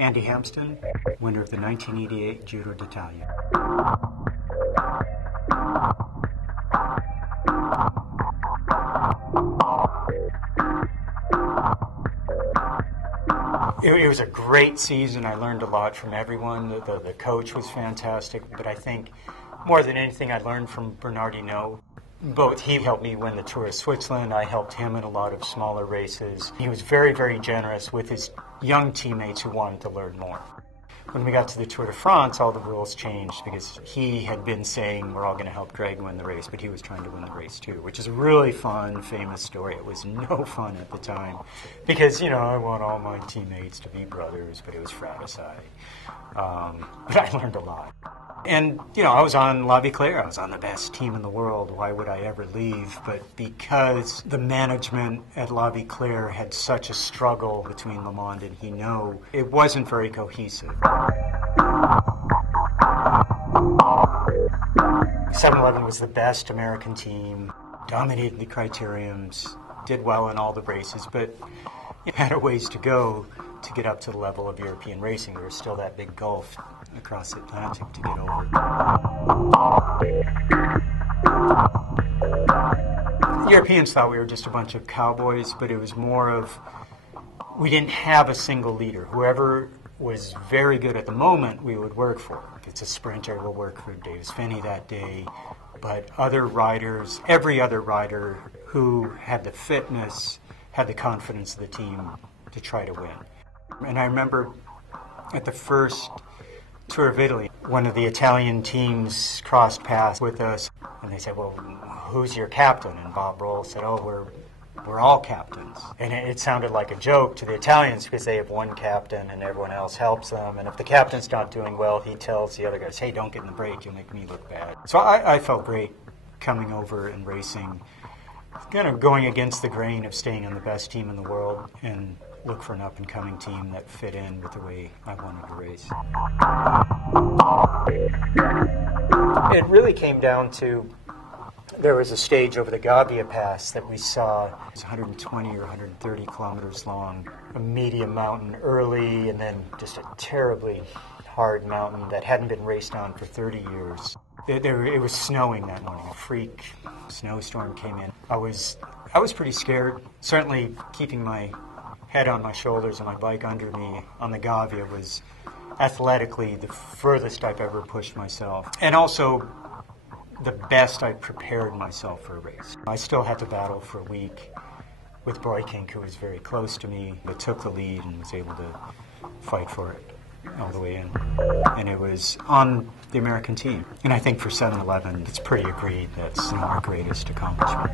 Andy Hampsten, winner of the 1988 Judo D'Italia. It was a great season. I learned a lot from everyone. The coach was fantastic, but I think more than anything I learned from Bernardino. Both he helped me win the Tour of Switzerland. I helped him in a lot of smaller races. He was very, very generous with his young teammates who wanted to learn more. When we got to the Tour de France, all the rules changed because he had been saying we're all going to help Greg win the race, but he was trying to win the race too, which is a really fun, famous story. It was no fun at the time because, I want all my teammates to be brothers, but it was fratricide. But I learned a lot. And, I was on La Viclaire. I was on the best team in the world. Why would I ever leave? But because the management at La Viclaire had such a struggle between Le Monde and Hinault, it wasn't very cohesive. 7-Eleven was the best American team, dominated the criteriums, did well in all the races, but it had a ways to go to get up to the level of European racing. There was still that big gulf across the Atlantic to get over. The Europeans thought we were just a bunch of cowboys, but it was more of we didn't have a single leader. Whoever was very good at the moment, we would work for. If it's a sprinter, we'll work for Davis Finney that day. But other riders, every other rider who had the fitness, had the confidence of the team to try to win. And I remember at the first Tour of Italy, one of the Italian teams crossed paths with us, and they said, well, who's your captain? And Bob Roll said, oh, we're all captains. And it sounded like a joke to the Italians because they have one captain and everyone else helps them. And if the captain's not doing well, he tells the other guys, hey, don't get in the break, you'll make me look bad. So I felt great coming over and racing, kind of going against the grain of staying on the best team in the world and look for an up-and-coming team that fit in with the way I wanted to race. It really came down to, there was a stage over the Gavia Pass that we saw. It was 120 or 130 kilometers long, a medium mountain early, and then just a terribly hard mountain that hadn't been raced on for 30 years. It was snowing that morning. A freak snowstorm came in. I was pretty scared. Certainly keeping my head on my shoulders and my bike under me on the Gavia was athletically the furthest I've ever pushed myself. And also the best I prepared myself for a race. I still had to battle for a week with Broykink, who was very close to me, but took the lead and was able to fight for it all the way in. And it was on the American team. And I think for 7-Eleven, it's pretty agreed that's our greatest accomplishment.